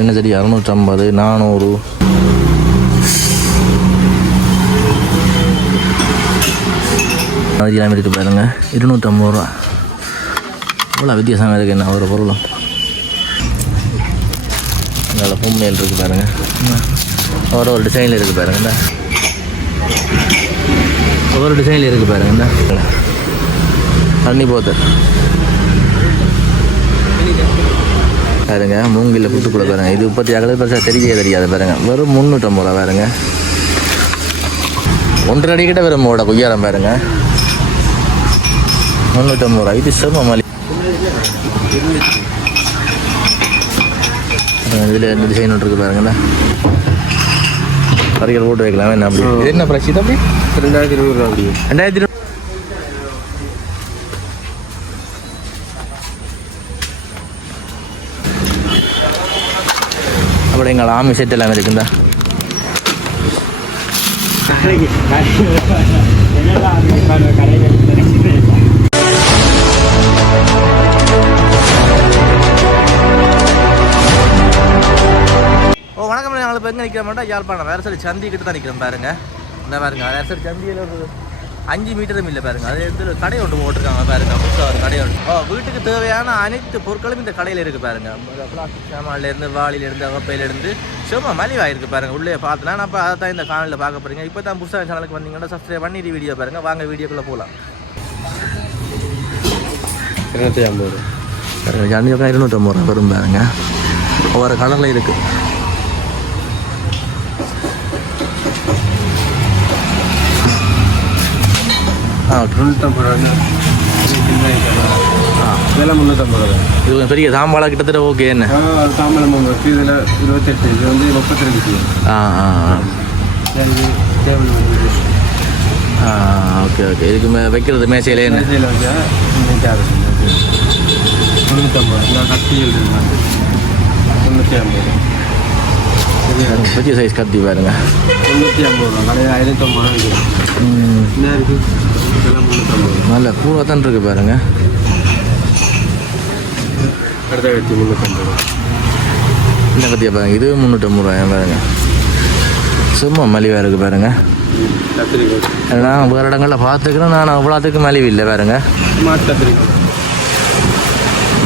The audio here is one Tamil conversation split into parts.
என்ன செடி 650, 400. அதிகமாக இருக்குது பாருங்க, 250 ரூபா. இவ்வளோ வித்தியாசமாக இருக்குது என்ன ஒரு பொருளும். நல்ல பொம்மையில் இருக்குது பாருங்க, ஒரு டிசைனில் இருக்குது பாருங்க, ஒரு டிசைனில் இருக்குது பாருங்க. தண்ணி போத்தல் பாருங்க, மூங்கில் புட்டுக்குள்ள பாருங்க. இது 30 பெருசாக தெரியாது பாருங்க. வெறும் 350 ரூபா பாருங்க. 1.5 அடி கிட்ட வெறும் மோட கொய்யாரம் பாருங்க, 350 ரூபா. இது செம்ம மலி. இதில் என்ன டிசைன் ஒன்று இருக்குது பாருங்களா, கறிகள் போட்டு வைக்கலாம். என்ன அப்படி இது என்ன ப்ரைஸ்? இது அப்படி 2200 ரூபா. அப்படி 2200. அப்படி எங்கள் ஆமி செட் எல்லாம் இருக்குந்தா. வணக்கம். நாங்கள் இப்போ எங்கே நிற்கிற மாட்டோம், யாழ்ப்பாணம் வேறு சரி சந்தி கிட்ட தான் நிற்கிறோம் பாருங்க. இந்த பாருங்க, வேறு சரி சந்தியில் ஒரு 5 மீட்டரும் இல்லை பாருங்க. அது எடுத்து கடை ஒன்று போட்டிருக்காங்க பாருங்க, புதுசாக ஒரு கடை ஒன்று. வீட்டுக்கு தேவையான அனைத்து பொருட்களும் இந்த கடையில் இருக்குது பாருங்க. பிளாஸ்டிக் சாமான்லேருந்து, வாளிலேருந்து, அகப்பையிலேருந்து சும்மா மலிவாயிருக்கு பாருங்க. உள்ளே பார்த்தனா நான் அதை தான் இந்த காலையில் பார்க்க போகிறீங்க. இப்போ தான் புதுசாக சேனலுக்கு வந்தீங்கன்னா சப்ஸ்கிரைப் பண்ணி வீடியோ பாருங்கள். வாங்க வீடியோக்குள்ளே போகலாம். 250 பாருங்க, 250 ரூபா வரும் பாருங்க. ஒவ்வொரு கலரில் இருக்குது. இது பெரிய தாம்பாளா கிட்டத்தட்ட ஓகே. என்ன தாம்பலம் இதில் 28, இது வந்து 32. Okay okay. இதுக்கு வைக்கிறது மேசையில் என்ன? மேசையில் வச்சா 350. கத்தியில் 350. பெரிய சைஸ் கத்தி பாருங்க, 350 ரூபா. கடையில் 550 ரூபா. நல்ல பூவாக தான் இருக்குது பாருங்க. அடுத்த கத்தி 350 ரூபா. இந்த கத்தியை பாருங்க, இது 350 ரூபாய் பாருங்க. சும்மா மலிவாக இருக்குது பாருங்க. நான் வேறு இடங்களில் பார்த்துக்கிறேன், நான் அவ்வளோத்துக்கு மலிவு இல்லை பாருங்க.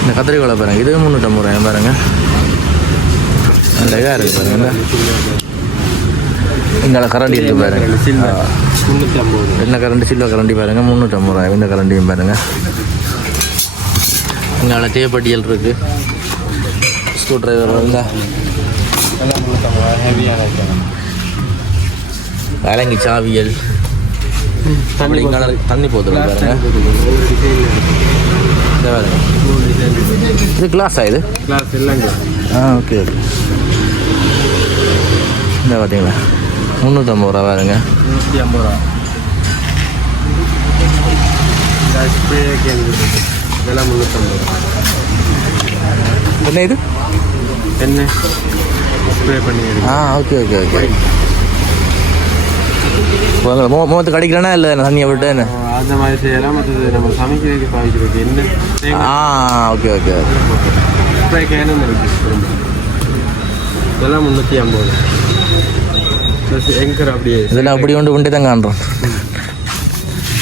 இந்த கத்திரிக்கோளை பாருங்க, இது 350 ரூபாய் பாருங்க. நல்ல இதாக இருக்குது பாருங்க. இங்கே கரண்டி இருக்குது பாருங்க, 350. என்ன கரண்டி? சில்வர் கரண்டி பாருங்க, 350 ரூபாய். இந்த கரண்டியும் பாருங்க. இங்கே தேப்பட்டியல் இருக்குது, ஸ்க்ரூ டிரைவர் இருந்தா அலங்கி சாவியல், தண்ணி போதும் பாருங்க. இது கிளாஸா? இது கிளாஸ் இல்லைங்க. Okay okay. இந்த பார்த்தீங்களா, 350 ரூபா பாருங்க. 150 ரூபா. இதெல்லாம் 350 ரூபா. என்ன இது? என்ன ஸ்ப்ரே பண்ணி? Okay okay okay. முகத்து கடிக்கிறேன்னா இல்லை தண்ணியை விட்டு என்ன அந்த மாதிரி செய்யலாம். மற்றது நம்ம சமைக்கிறதுக்கு பாய்க்கிறதுக்கு என்ன? Okay okay. ஸ்ப்ரே கேனும் இருக்குது. இதெல்லாம் 350. எங்கர் அப்படியே இதெல்லாம் அப்படி ஒன்று தான் காண்றோம்.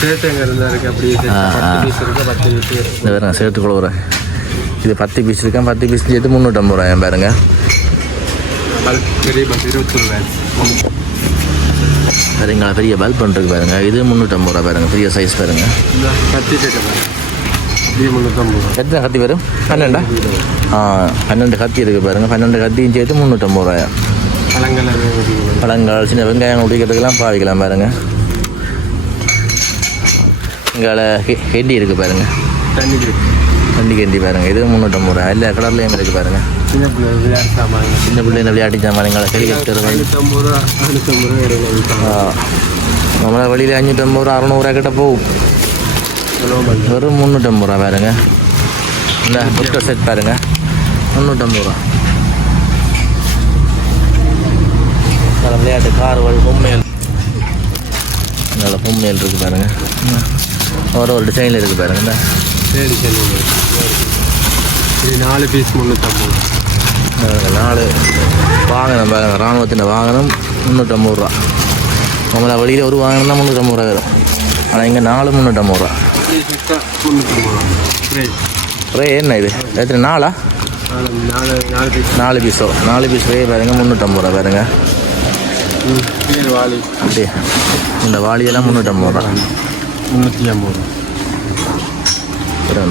சேர்த்து எங்கே இருந்தால் இருக்குது அப்படியே 10 பீஸ் இருக்குது. 10 பீஸ் இந்த வேறு நான் சேர்த்து கொடுக்குறேன். இது 10 பீஸ் இருக்கேன். 10 பீஸ் சேர்த்து 350 ரூபாய் பாருங்க. பெரிய பல்ப் 20 ரூபாய். சரிங்களா, பெரிய பல்ப் பண்ணுறது பாருங்க. இது 350 ரூபா பாருங்க, பெரிய சைஸ் பாருங்க. கத்தி இது 350 ரூபா. எத்தனை கத்தி வரும்? 12. 12 கத்தி இருக்குது பாருங்க. 12 கத்தியும் சேர்த்து 350 ரூபாயா. பழங்கள், சின்ன வெங்காயம் குடிக்கிறதுக்கெல்லாம் பாவிக்கலாம் பாருங்க. இங்கே கெண்டி இருக்குது பாருங்க, தண்ணி கெண்டி பாருங்க. இது 350 ரூபா. எல்லா கலர்லேயும் இருக்குது பாருங்க. சின்ன பிள்ளை விளையாட்டு சாமான் ஹெலிகாப்டர் நம்மளை வெளியில் 550 ரூபா 600 ரூபா கிட்ட போகும். வெறும் 350 ரூபா பாருங்க. இந்த புஸ்டர் செட் பாருங்க, 350 ரூபா. விளையாட்டு கார்கள், பொம்மைகள் நல்ல பொம்மையில் இருக்குது பாருங்க. ஒரு டிசைனில் இருக்குது பாருங்க. இந்த டிசைன் இது 4 பீஸ் 350. 4 வாகனம் பாருங்க. இராணுவத்தின் வாகனம் 350 ரூபா. நம்மளை வெளியில் ஒரு வாகனம் தான் 350 ரூபா வரும். ஆனால் இங்கே 4 350 ரூபா. ரே என்ன இது எத்தனை 4 பீஸோ 4 பீஸ் ரே பாருங்க 350 ரூபா பாருங்க. அப்படியே இந்த வாளியெல்லாம் 350 ரூபா. 350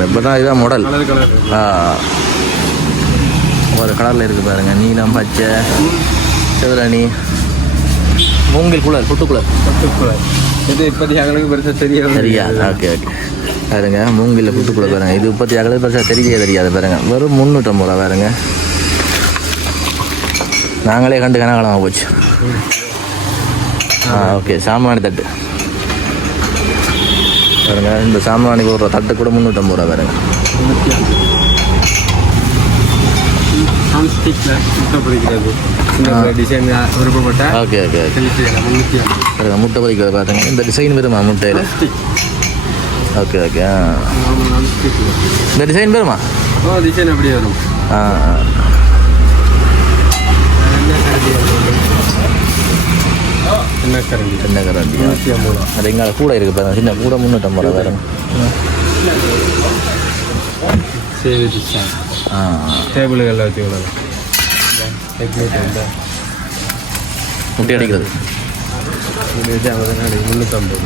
இப்போ தான் இதுதான் மாடல். ஒரு கலரில் இருக்குது பாருங்கள். நீலம், பச்சை, செவரணி, மூங்கில் குளர், புட்டுக்குளர். இது இப்போதைக்கு அகலுக்கு பெருசாக தெரியா? ஓகே பாருங்க. மூங்கில் புட்டுக்குளர் பாருங்க. இது இப்போதைக்கு அகலுக்கு பெருசாக தெரியாது பாருங்க. வெறும் 350 ரூபா பாருங்க. நாங்களே கண்டு கனகாலமாக போச்சு. ஓகே சாம்பிராணி தட்டு பாருங்க. இந்த சாம்பிராணி போடுற தட்டு கூட 350 ரூபா பாருங்க. ஓகே முட்டை பொரிக்கிறது பாருங்க. இந்த டிசைன் வருமா முட்டையில்? ஓகே இந்த டிசைன் வருமா? டிசைன் அப்படியே வரும். என்ன கரண்டி அது எங்களை கூட இருக்குது பாருங்க. சின்ன கூட 350 ரூபா பாருங்க. டேபிள்களில் வச்சு முட்டை அடிக்கிறது 350.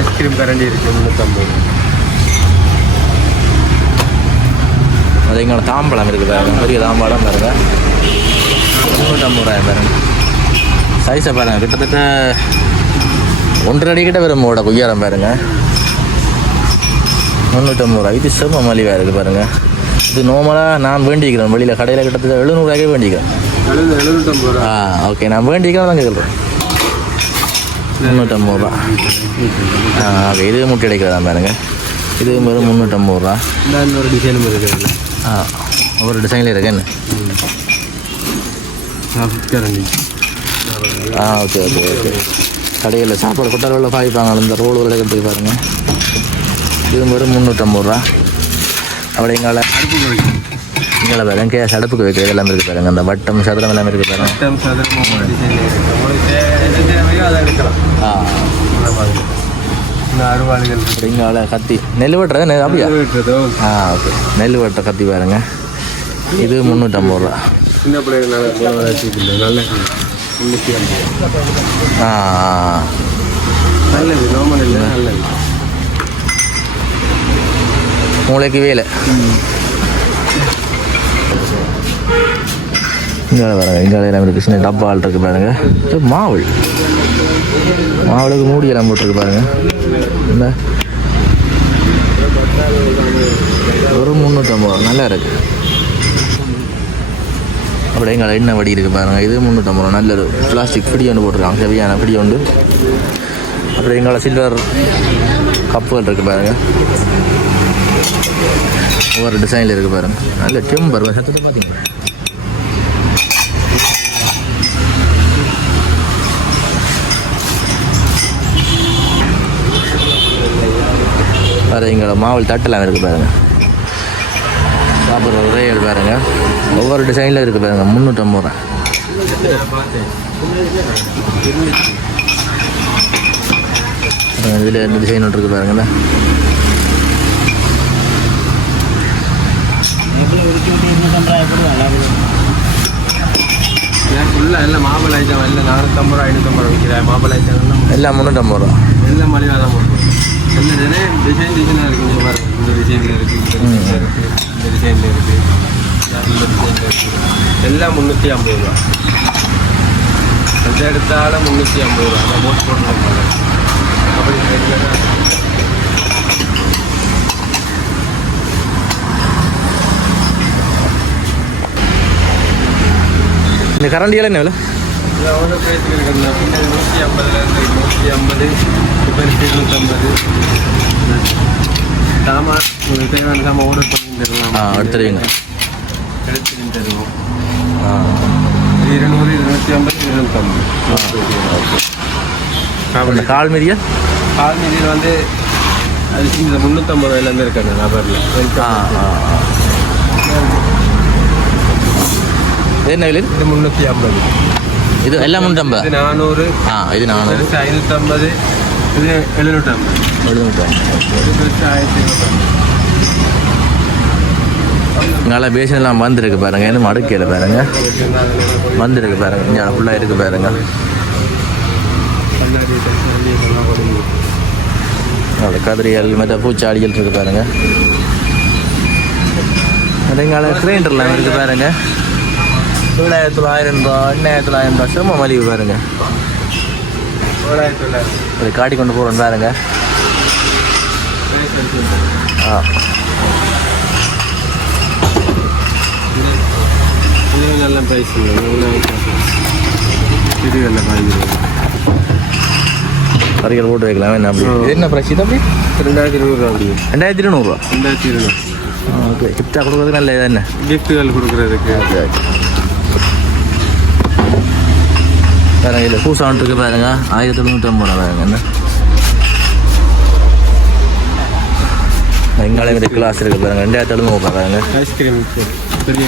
ஐஸ்கிரீம் கரண்டி இருக்குது 350. அது எங்களோட தாம்பழம் இருக்குது பாருங்க. பெரிய தாம்பாளம் பாருங்க 350 ரூபாய் பாருங்க. சைஸை பாருங்க. கிட்டத்தட்ட 1.5 அடி கிட்ட வரும் மோட கொய்யாரம் பாருங்க. 350 ரூபா. இது செம்ம மலிவாக இருக்குது பாருங்க. இது நார்மலாக நான் வேண்டிக்கிறேன். வெளியில் கடையில் கிட்டத்தட்ட 700 ரூபாய்க்கே வேண்டிக்கிறேன். 750 ரூபா. ஓகே நான் வேண்டிக்கிறேன் தான் கேட்குறேன். 350 ரூபா. ஓகே இது முட்டை அடிக்கிறதா பாருங்க. இது வெறும் 350 ரூபா. ஒரு டிசைனும் இருக்குது. ஒவ்வொரு டிசைனில் இருக்கு என்ன? ஓகே கடையில் சாப்பாடு கொட்டாரில் பாய்ப்பாங்க. இந்த ரோடு விளையாடுறதுக்கு பாருங்கள். இது வெறும் 350 ரூபா. அப்படி எங்களை பாருங்க. கேஸ் அடுப்புக்கு வைக்கிறது எல்லாமே இருக்குது பாருங்க. அந்த வட்டம் சதுரம் எல்லாமே இருக்குது பாருங்க. இங்கால கத்தி நெல் வெட்டுறது அப்படியா? ஓகே நெல் வெட்டுற கத்தி பாருங்க. இது 350 ரூபா. சின்ன பிள்ளைங்க நல்லது. மூளைக்கு வேலை. இங்கே பாருங்க. இங்கே எல்லாம் இருக்குது. சின்ன டப்பால் இருக்குது பாருங்க. மாவுளுக்கு மூடி எல்லாம் போட்டிருக்கு பாருங்க. இந்த ஒரு 350 ரூபா நல்லா இருக்குது. அப்படி எங்களை எண்ணெய் வடி இருக்குது பாருங்கள். இது 350 ரூபா. நல்லது. பிளாஸ்டிக் பிடி ஒன்று போட்டிருக்காங்க. செவியான பிடி ஒன்று. அப்புறம் எங்களை சில்வர் கப்புகள் இருக்குது பாருங்கள். ஒவ்வொரு டிசைனில் இருக்குது பாருங்கள். நல்ல டெம்பர் சத்தத்தை பார்த்தீங்களா? வேறு எங்களை மாவல் தட்டெல்லாம் இருக்குது பாருங்கள். சாப்பிட்ற உரைகள் பாருங்கள். ஒவ்வொரு டிசைனில் இருக்குது பாருங்கள். 350 ரூபா. இதில் என்ன டிசைன் ஒன்று இருக்குது பாருங்களா? எல்லாம் மாம்பழ ஐட்டம் எல்லாம் 450 ரூபா 550 ரூபா விற்கிறேன். மாம்பழ ஐட்டம் எல்லாம் 350 ரூபா. எல்லாம் மலிவாக தான் போடுறோம். எல்லாம் நிறைய டிசைனாக இருக்குது. இந்த டிசைனில் இருக்குது, இந்த டிசைனில் இருக்குது, இந்த டிசைனில் இருக்குது. எல்லாம் 350 ரூபா. எதை எடுத்தாலும் 350 ரூபா. அதை போட்டுருக்கோம். அப்படி இந்த கரண்டியெல்லாம் என்ன விலை? எவ்வளோ பேருக்கு இருக்குதுண்ணா? 150லேருந்து 150, இப்போ 250. சாமான் உங்களுக்கு தேவையான சாமான் ஆர்டர் பண்ணி தருவோம். எடுத்துருவீங்க. எடுத்துட்டு தருவோம். 200, 250, 250. அந்த கால் மிதியல் கால் மீதியில் வந்து அது இந்த 350 ரூபாயிலேருந்து இருக்காங்க நபரில். என்ன விலை? இது 350. இது எல்லாம் 350. இது 400. இது 400. 550. இது 750. நல்லா பேஷன் எல்லாம் வந்துருக்கு பாருங்க. இன்னும் அடுக்கையில் பாருங்க வந்துருக்கு பாருங்க. இங்கே ஃபுல்லாக இருக்கு பாருங்க. கதிரியல் மற்ற பூச்சாடிகள் இருக்கு பாருங்க. அதுங்கால கிரைண்டர்லாம் இருக்கு பாருங்க. 7,900 ரூபா 8,900 ரூபா செம்ம மலிவு பாருங்க. அது காட்டி கொண்டு போகிறோம் பாருங்க. நல்ல ப்ரைஸ் இது நல்ல ப்ரைஸ். கறிகள் போட்டு வைக்கலாம். என்ன அப்படி என்ன ப்ரைஸ் இது? அப்படி 2,200 அப்படி 2,200. 2,200. ஓகே. கிஃப்டாக கொடுக்குறதுக்கு நல்ல இது என்ன கிஃப்ட்டுகள் கொடுக்குறதுக்கு. பாருங்க இதில் பூசான் இருக்கு பாருங்க. 1,750 ரூபா பாருங்க. என்ன எங்காலே இந்த கிளாஸ் இருக்கு பாருங்க. 2,750 பாருங்க. ஐஸ்கிரீம் பெரிய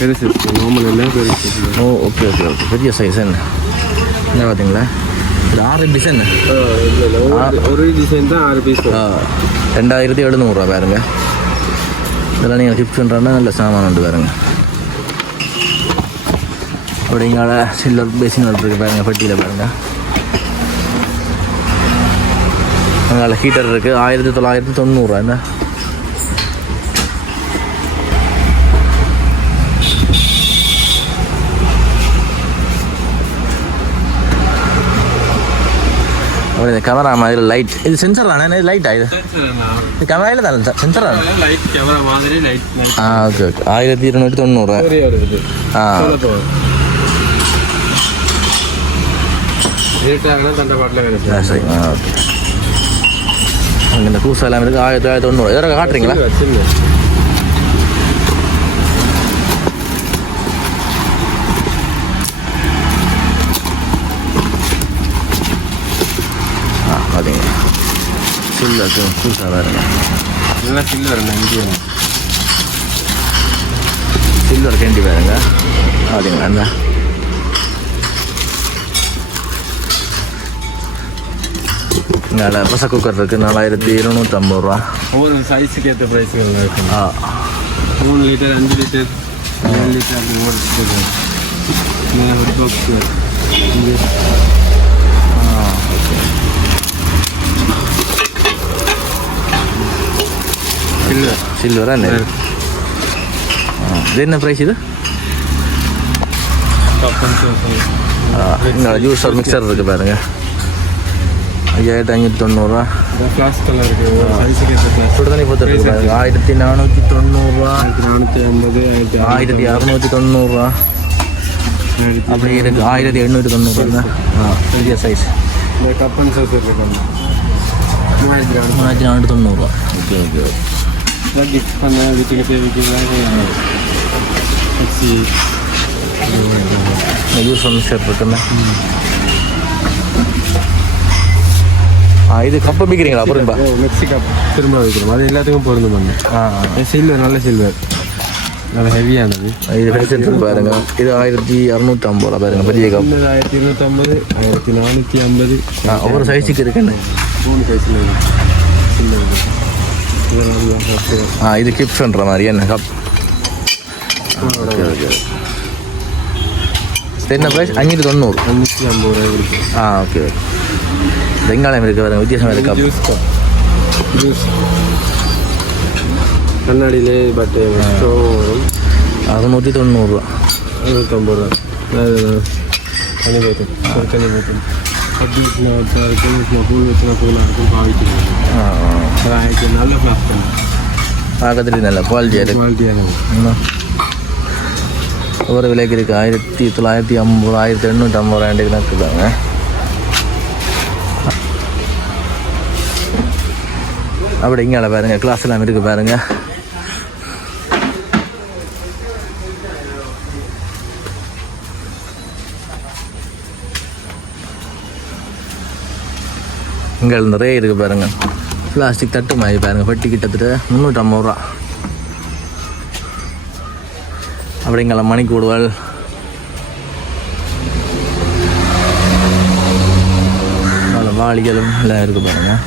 பெருசு நார்மல் இல்லை பெருசு. ஓ ஓகே ஓகே ஓகே. பெரிய சைஸ் என்ன பார்த்தீங்களா? இது 6 டிசைன். ஒரு டிசைன் தான் 6 பீஸ். 2,700 ரூபா பாருங்க. இதெல்லாம் நீங்கள் கிஃப்ட் பண்ணுறோன்னா நல்ல சாமான் உண்டு பாருங்க. அப்படிங்கால சில்லர் பேசின் இருக்குது பாருங்க. பெட்டியில் பாருங்க. அதனால் ஹீட்டர் இருக்குது. 1,990 ரூபா. என்ன அப்படி இந்த கேமரா மாதிரி லைட் இது சென்சர் தானே? லைட்டா இது கேமராயில் தானே சென்சர் தானே? லைட் கேமரா மாதிரி லைட். Okay okay. 1,290. சரி ஓகே. அங்கே இந்த பூசா எல்லாம் இருக்குது. 1,990. இதோட காட்டுறீங்களா? பார்த்தீங்களா? சில்லர் பூசா வேறுங்க. நல்லா சில்லர் இந்தியன் சில்லர் கேண்டி வேறுங்க. பார்த்தீங்களா? அந்த இங்கே ப்ரெஷர் குக்கர் இருக்குது. 4,250 ரூபா. ஒவ்வொரு சைஸுக்கு ஏற்ற ப்ரைஸுகள் இருக்கும். 3 லிட்டர் 5 லிட்டர் 7 லிட்டர் அப்படி ஒரு பாக்ஸ். சில்வரா? இது என்ன ப்ரைஸ் இது? இங்கே ஜூஸர் மிக்சர் இருக்குது பாருங்க. 5,590 ரூபா. சுடு தண்ணி போட்டுருக்கு பாருங்க. 1,490 ரூபா. 1,690 ரூபா. அப்படி இருக்குது. 1,890 ரூபா. பெரிய சைஸ். கப்பன் சைஸ் இருக்கு. 3,490 ரூபா. Okay okay. கிஃப்ட் பண்ண வீட்டுக்கு தேவைக்கு ஜூஸர் மிக்சர் இருக்குண்ணா. இது கப்பை விற்கிறீங்களா? அப்புறம் மிக்ஸி கப் திரும்ப வைக்கிறோம். அது எல்லாத்துக்கும் பொருந்தும் பண்ணு. சில்வர் நல்ல சில்வர் நல்ல ஹெவியானது. இது ஃபெசிலிட்டி பாருங்க. இது 1,650 ரூபா பாருங்க. பெரிய கப் 1,250 1,450. ஒவ்வொரு சைஸுக்கு இருக்குன்னு 3 சைஸில் இருக்குது. இது கிஃப்ட் பண்ணுற மாதிரி என்ன கப். Okay okay. என்ன ப்ரைஸ்? 590. 550 ரூபாய் இருக்குது. Okay okay. வெங்காயம் இருக்குது பாருங்க. வித்தியாசமாக இருக்கா? ஜூஸ் கப் ஜூஸ் கண்ணாடியிலே பட்டு வரும். 690 ரூபா. 650 ரூபா. தனி போய்ட்டு தனி போய்ட்டு அப்படி இருக்கும். பூ வச்சுனா பூனா இருக்கும். பாவிக்கலாம். நல்ல ஃப்ளாஸ் பண்ணு. பார்க்கறதுக்கு நல்ல குவாலிட்டியாக குவாலிட்டியாக ஒவ்வொரு விலைக்கு இருக்குது. 1,950 1,850 ரூபாய்க்கு தான் இருக்குதாங்க. அப்படி இங்கே பாருங்க. கிளாஸ் எல்லாம் இருக்குது பாருங்க. இங்கே நிறைய இருக்குது பாருங்கள். பிளாஸ்டிக் தட்டு மாதிரி பாருங்கள். பெட்டி கிட்டத்தட்ட 350 ரூபா. அப்படிங்களா மணிக்கூடுவல், வாளிகளும் எல்லாம் இருக்குது பாருங்கள்.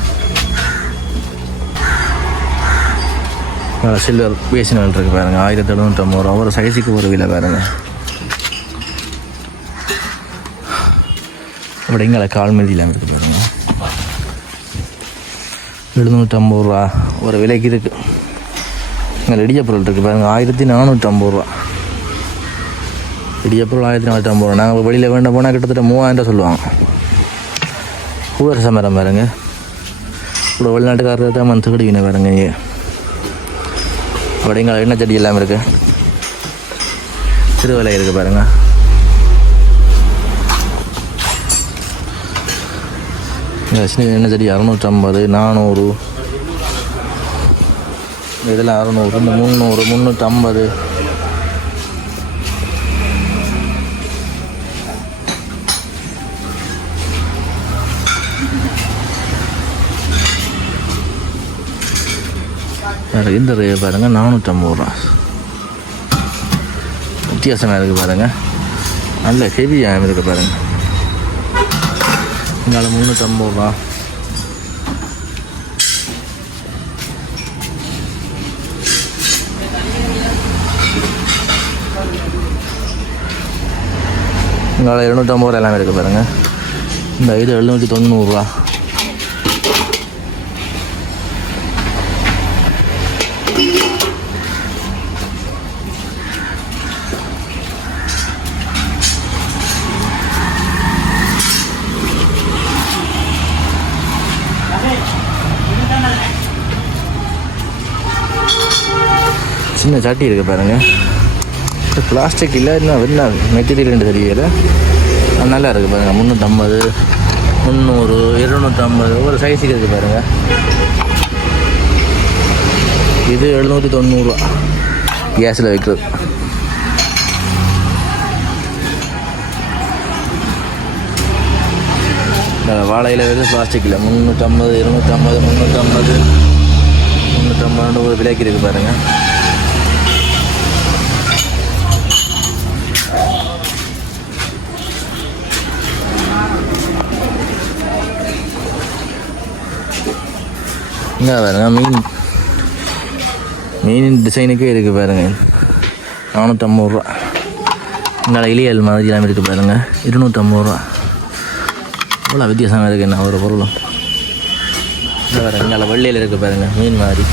சில்வர் பேசினல் இருக்குது பாருங்கள். 1750 ரூபா. ஒரு சைஸுக்கு ஒரு விலை பாருங்கள். அப்படிங்களா கால்மதியெல்லாம் இருக்குது பாருங்கள். 750 ரூபா ஒரு விலைக்கு இருக்குது. இங்கே இடியப்பொருள் இருக்குது பாருங்கள். 1450 ரூபா. இடியப்பொருள் 1450 ரூபா. நாங்கள் வெளியில் வேண்ட போனால் கிட்டத்தட்ட 3000 சொல்லுவாங்க. பூவரச மரம் பாருங்க. இப்போ வெளிநாட்டுக்காரர் தான் மந்த்து கடிவினை பாருங்க. இங்கே அப்படிங்களா எண்ணெய் செடி எல்லாம் இருக்குது. திருவலை இருக்குது பாருங்கள். சின்ன எண்ணெய் செடி 650, 400, இதெல்லாம் 600, 300, 350. இந்த ரேட் பாருங்கள் 450 ரூபா. வித்தியாசமாக இருக்குது பாருங்கள். நல்ல ஹெவியாக இருக்குது பாருங்கள். இங்கே 350 ரூபா. இங்கே 250 ரூபா எல்லாமே இருக்குது பாருங்கள். இந்த இது 790 ரூபா. சின்ன சட்டி இருக்குது பாருங்கள். பிளாஸ்டிக் இல்லை, இன்னும் என்ன மெட்டீரியல் தெரியல. நல்லா இருக்குது பாருங்கள். 350, 300, 250 ஒரு சைஸுக்கு இருக்குது பாருங்கள். இது 790 ரூபா கேஸில் வைக்கிறது. வாழையில் வந்து பிளாஸ்டிக் இல்லை. 350, 250, 350, 350 ஒரு விலைக்கு இருக்குது பாருங்கள். இங்கே பாருங்க மீன் டிசைனுக்கே இருக்குது பாருங்கள். 450 ரூபா. இங்கே இலியல் மாதிரி எல்லாம் இருக்குது பாருங்கள். 250 ரூபா. அவ்வளோ வித்தியாசமாக இருக்குது என்ன ஒரு பொருளும். இங்கே பாருங்கள். இங்கே வெள்ளையில் இருக்குது பாருங்கள் மீன் மாதிரி.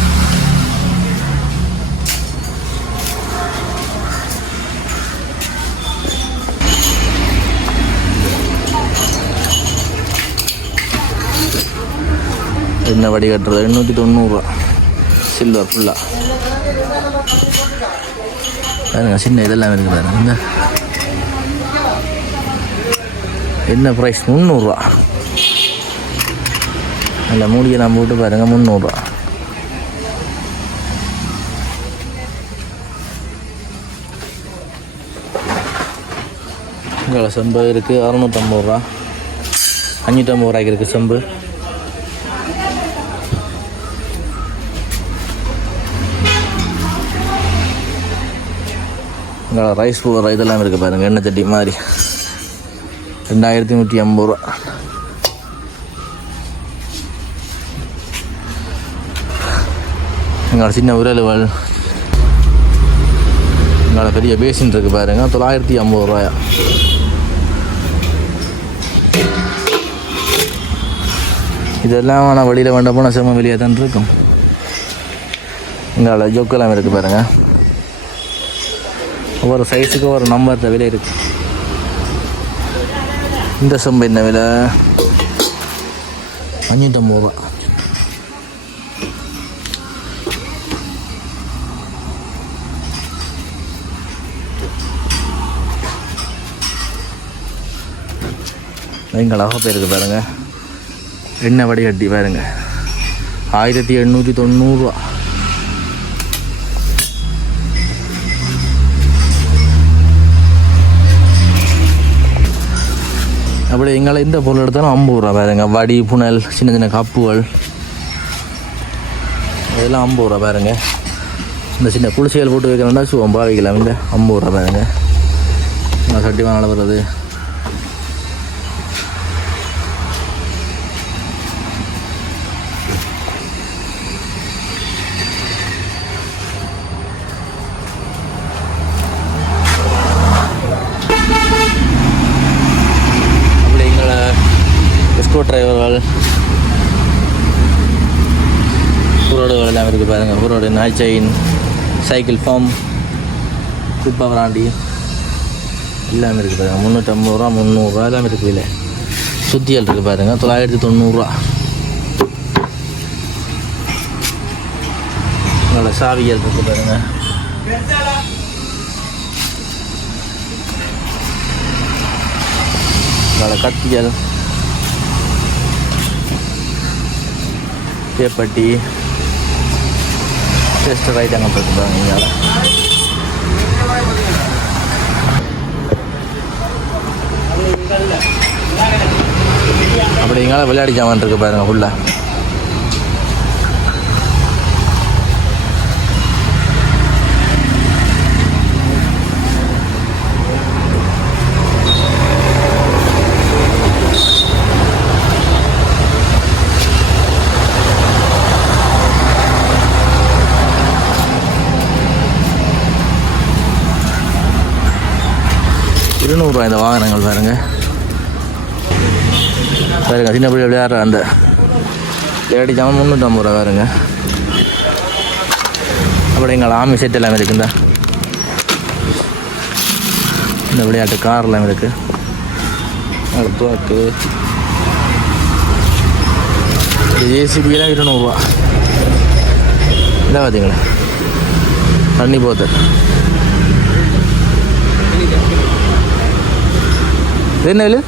என்ன வடிகட்டுறது 890 ரூபா. சில்வர் ஃபுல்லாக பாருங்க. சின்ன இதெல்லாம் இருக்குது பாருங்க. இந்த என்ன ப்ரைஸ் 300 ரூபா. அந்த மூடியை நான் போட்டு பாருங்கள் 300 ரூபா. இங்கே செம்பு இருக்குது 650 ரூபா. 550 ரூபாய்க்கு இருக்குது செம்பு. இங்கே ரைஸ் பூவர் இதெல்லாம் இருக்குது பாருங்கள். எண்ணெய் சட்டி மாதிரி 2150 ரூபா. இங்கே சின்ன உரலுவல். இங்கே பெரிய பேசின் இருக்குது பாருங்கள். 950 ரூபாயா. இதெல்லாம் நான் வெளியில் வேண்ட போனால் செம்ம வெளியே தான் இருக்கும். இங்கே ஜொக்கெல்லாம் இருக்குது பாருங்கள். ஒவ்வொரு சைஸுக்கு ஒரு நம்பர் விலை இருக்குது. இந்த செம்பு என்ன விலை 550 ரூபா. எங்களாக போயிருக்கு பாருங்கள். எண்ணெய் வடிகட்டி பாருங்கள் 1890 ரூபா. அப்படி எங்களை இந்த பொருள் எடுத்தாலும் 50 ரூபா பாருங்க. வடி புனல் சின்ன சின்ன கப்புகள் இதெல்லாம் 50 ரூபா பாருங்க. இந்த சின்ன குளிசைகள் போட்டு வைக்கிறோம்னா சுவம்பா வைக்கலாம். இந்த 50 ரூபா பாருங்க. சட்டி வாங்க வருது. அப்படி எங்களை ஸ்க்ரூ டிரைவர்கள் புரோடுகள் எல்லாம் இருக்குது பாருங்கள். புரோடு நாய் செயின் சைக்கிள் ஃபார்ம் குப்பை பிராண்டி எல்லாமே இருக்குது பாருங்கள். 350 ரூபா 300 ரூபா எல்லாமே இருக்குது. இல்லை சுத்தியல் இருக்குது பாருங்கள். 990 ரூபா. உங்களோட சாவியல் இருக்குது பாருங்கள். உங்களோட கத்தியல் சேப்பட்டி டெஸ்ட் ரைட் அங்கே போட்டுருப்பாங்க. இங்கே அப்படி எங்களால் விளையாடி ஜாமான் இருக்கு பாருங்க ஃபுல்லாக. ₹200 இந்த வாகனங்கள் பாருங்க. பாருங்க சின்ன பிள்ளை விளையாடுற அந்த விளையாடி ஜாமான் 350 ரூபா பாருங்க. அப்படி எங்கள் ஆமி செட் எல்லாமே இருக்குந்தா. இந்த விளையாட்டு கார் எல்லாம் இருக்குது. தோக்கு ஏசிபிலாம் ₹200. இல்லை பார்த்தீங்களா தண்ணி போத்தல் என்ன இல்லை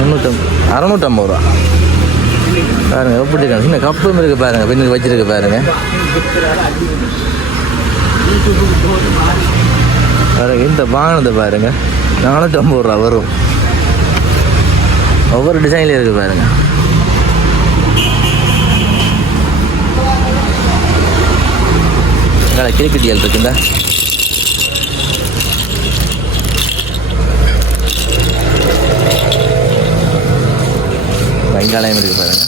650 ரூபா பாருங்க. எப்படி இருக்காங்க சின்ன கப்பும் இருக்குது பாருங்க. பெண்ணுக்கு வச்சிருக்கு பாருங்க. பாருங்க இந்த வாங்கினது பாருங்க 450 ரூபா வரும். ஒவ்வொரு டிசைன்லேயும் இருக்குது பாருங்க. கிரிக்கெட்டியல் இருக்குந்தா. வெங்காயம் இருக்கு பாருங்க.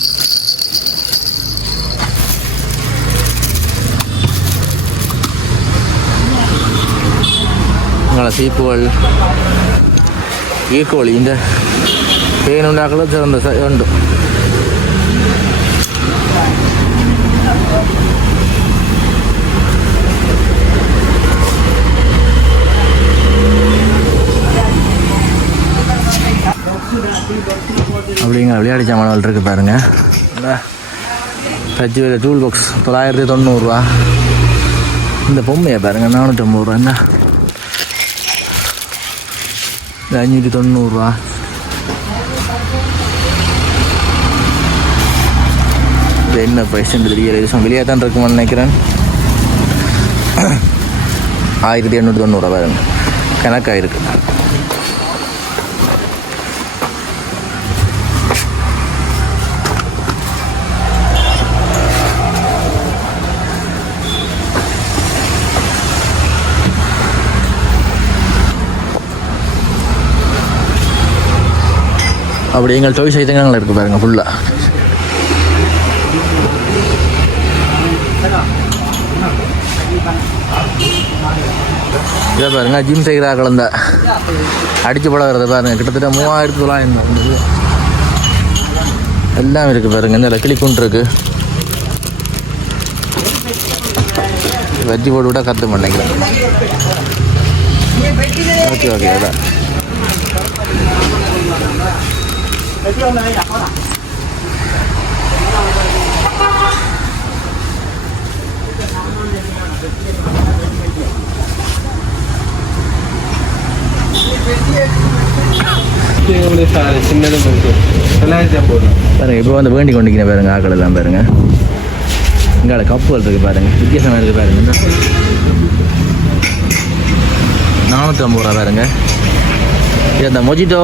உங்களை சீப்புகள் ഈക്കോളി ഇതിൻ്റെ തേനുണ്ടാക്കുന്നത് ചെറുണ്ട് ഉണ്ട്. அப்படிங்க விளையாடி சாமான்கள் இருக்குது பாருங்க. டச் வேலை டூல் பாக்ஸ் 990 ரூபா. இந்த பொம்மையை பாருங்க 450 ரூபா. என்ன 590 ரூபா. இது என்ன ப்ரைஸ்ன்னு தெரியல. வெளியே தான் இருக்குமான்னு நினைக்கிறேன். 1890 ரூபா பாருங்க. கணக்காக இருக்குது. அப்படி எங்கள் டொய்ஸ் ஐட்டங்கள் இருக்குது பாருங்கள் ஃபுல்லாக. இதை பாருங்க ஜிம் செய்கிறார்கள் அந்த அடித்து பழகிறது பாருங்கள். கிட்டத்தட்ட 3900 எல்லாம் இருக்குது பாருங்கள். இந்த கிளிக்குண்டு இருக்குது. வச்சு போட்டு விட்டால் கற்று மாட்டேங்கிறேன். ஓகே ஓகே அதான் சின்னதும் பாருங்க. இப்போ வந்து வேண்டி கொண்டிருக்கிற பாருங்க. ஆக்கள் எல்லாம் பாருங்க. இங்கால கப்புகள் இருக்குது பாருங்க. வித்தியாசமாக இருக்குது பாருங்க. 450 ரூபா பாருங்க. இது அந்த மொஜிட்டோ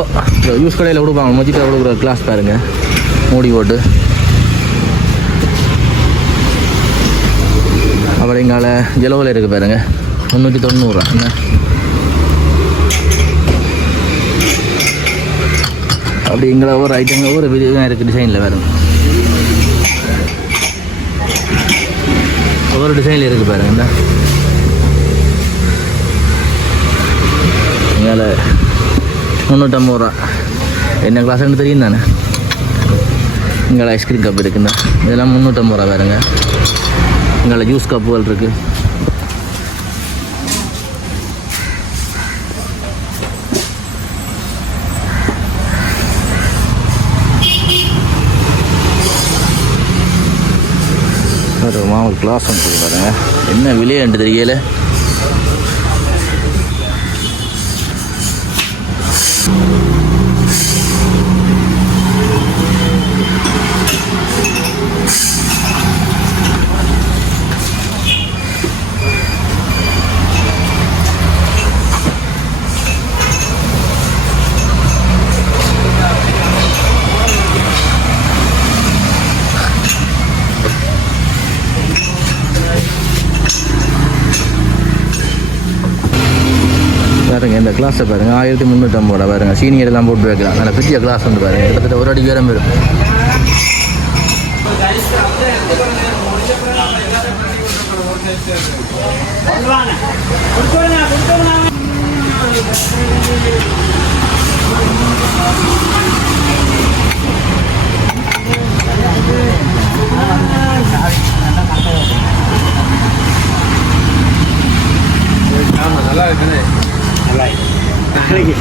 யூஸ் கடையில் கொடுப்பாங்க, மொஜிட்டோ கொடுக்குற கிளாஸ் பாருங்க, மூடி போட்டு. அப்புறம் எங்கால ஜெலோவில் இருக்குது பாருங்க, 390 என்ன. அப்படி எங்களை ஒவ்வொரு ஐட்டங்கள் ஒவ்வொரு விதமாக இருக்குது டிசைனில் பாருங்க, ஒவ்வொரு டிசைனில் இருக்குது பாருங்க. இந்த எங்கால 350 ரூபா. என்ன கிளாஸ்ன்னு தெரியும் தானே. இங்கே ஐஸ்கிரீம் கப் இருக்குண்ணா, இதெல்லாம் 350 ரூபா பாருங்க. இங்கே ஜூஸ் கப்புகள் இருக்குது. ஒரு மாவு கிளாஸ் வந்துருக்கு பாருங்க, என்ன விலையன்று தெரியல. பாருங்க இந்த கிளாஸை பாருங்க, 1350 ரூபா பாருங்க. சீனியர் எல்லாம் போட்டு வைக்கலாம், நல்ல பெரிய கிளாஸ் வந்து பாருங்க, கிட்டத்தட்ட ஒரு அடி உயரம் வரும். நல்லா இருக்குன்னு நல்லா இருக்கு.